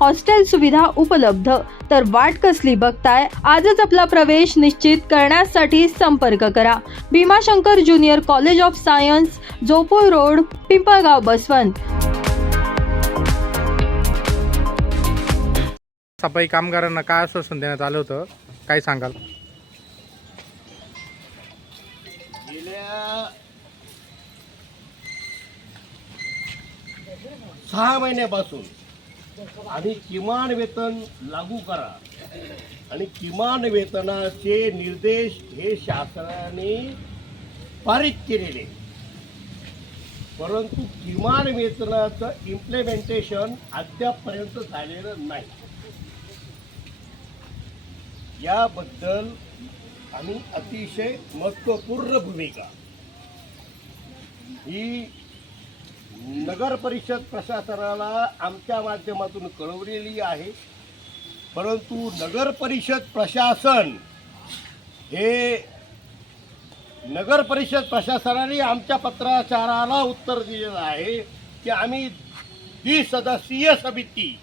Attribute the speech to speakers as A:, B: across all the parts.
A: Hostel सुविधा उपलब्ध. तर वाट कसली बघताय? आजच आपला प्रवेश निश्चित करण्यासाठी संपर्क करा. Bhimashankar junior college of science Jopur road Pimpalgaon Baswant.
B: सफाई कामगारांना काय आश्वासन देण्यात आलं होतं? काय सांगाल?
C: गेल्या सहा महिन्यापासून आणि किमान वेतन लागू करा. आणि किमान वेतनाचे निर्देश हे शासनाने पारित केलेले. परंतु किमान वेतनाचं इम्प्लिमेंटेशन अद्यापपर्यंत झालेलं नाही. याबद्दल आम्ही अतिशय महत्त्वपूर्ण भूमिका. ही नगर परिषद प्रशासनाला आमच्या माध्यमातून कळवलेली आहे. परंतु नगर परिषद प्रशासन हे नगर परिषद प्रशासनाने आमच्या पत्राचाराला उत्तर दिलेलं आहे की आम्ही द्विसदस्यीय समिती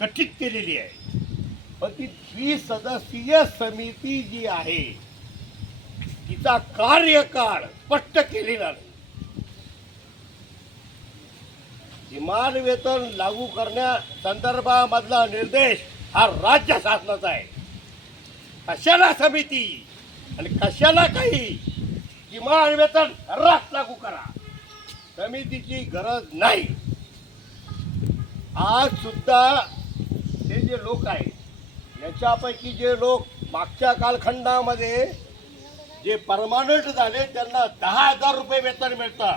C: गठीत केलेली आहे. पण ती द्विसदस्यीय समिती जी आहे तिचा कार्यकाळ स्पष्ट केलेला नाही. किमान वेतन लागू करण्या संदर्भामधला निर्देश हा राज्य शासनाचा आहे. कशाला समिती आणि कशाला काही? किमान वेतन सर्रास लागू करा. समितीची गरज नाही. आज सुद्धा हे जे लोक आहेत याच्यापैकी जे लोक मागच्या कालखंडामध्ये जे परमानंट झाले त्यांना दहा हजार रुपये वेतन मिळतं.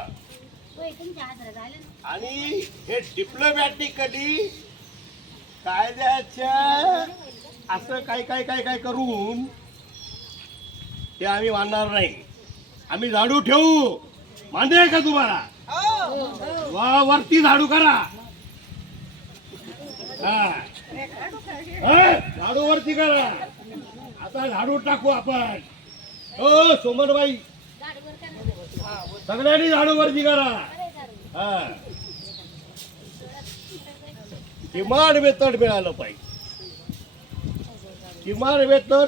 C: आणि हे डिप्लोमॅटिकली कायद्याच्या असं काय काय काय काय करून ते आम्ही मानणार नाही. आम्ही झाडू ठेवू. मान्य आहे का तुम्हाला? वा वरती झाडू करा. हा. हा, झाडू वरती करा. आता झाडू टाकू आपण. हो सोमनबाई. सगळ्यांनी झाडू वरती करा. हा. किमान वेतन मिळालं पाहिजे. किमान वेतन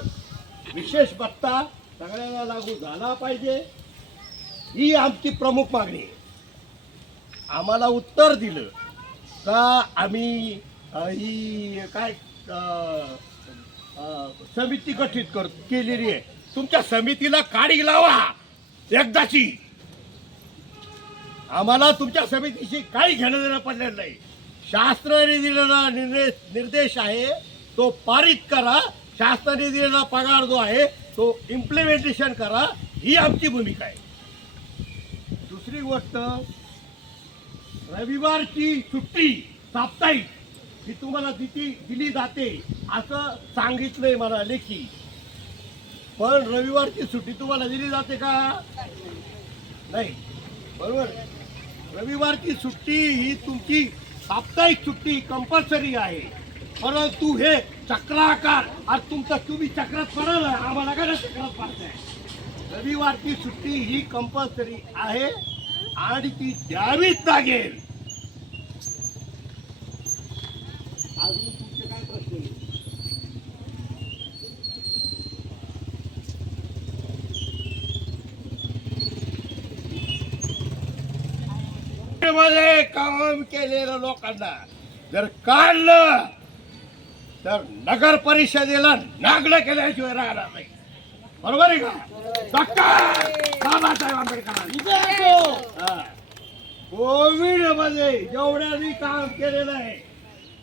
C: विशेष भत्ता सगळ्यांना लागू झाला पाहिजे. ही आमची प्रमुख मागणी आहे. आम्हाला उत्तर दिलं का आम्ही ही काय समिती गठीत कर केलेली आहे. तुमच्या समितीला काडी लावा. एकदाची. आम्हाला तुमच्या समितीशी काही घेणं देणं पडलेलं नाही. शास्त्राने दिलेला निर्देश निर्देश आहे तो पारित करा. शासनाने दिलेला पगार जो आहे तो इम्प्लिमेंटेशन करा. ही आमची भूमिका आहे. दुसरी गोष्ट रविवारची सुट्टी साप्ताहिक ही तुम्हाला दिली दिली जाते असं सांगितलंय मला लेखी. पण रविवारची सुट्टी तुम्हाला दिली जाते का? नाही. बरोबर? रविवारची सुट्टी ही तुमची साप्ताहिक सुट्टी कंपल्सरी आहे. परंतु हे चक्राकार आज तुमचं तुम्ही चक्रात पडाल आम्हाला काय चक्रात पडताय. रविवारची सुट्टी ही कंपल्सरी आहे. आणि ती द्यावीच लागेल अजून तुमचे काय प्रश्न आहेत? मध्ये काम केलेल्या लोकांना जर काढलं तर नगर परिषदेला नागडं केल्याशिवाय राहणार नाही. बरोबर आहे का? डॉक्टर बाबासाहेब आंबेडकर. कोविडमध्ये जेवढ्यांनी काम केलेलं आहे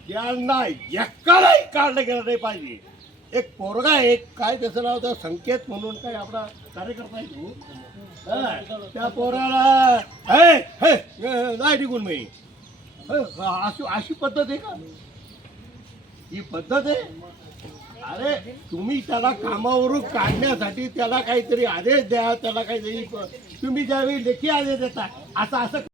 C: त्यांना एकालाही काढलं गेलं नाही पाहिजे. एक पोरगा एक काय त्याचं नाव होतं? संकेत म्हणून काय आपला कार्यकर्ता आहे तो. हा, त्या पोराला हे, हे, हे, नाही निघून मी अशी अशी पद्धत आहे का? ही पद्धत आहे? अरे तुम्ही त्याला कामावरून काढण्यासाठी त्याला काहीतरी आदेश द्या त्याला काहीतरी तुम्ही ज्यावेळी लेखी आदेश देता असं असं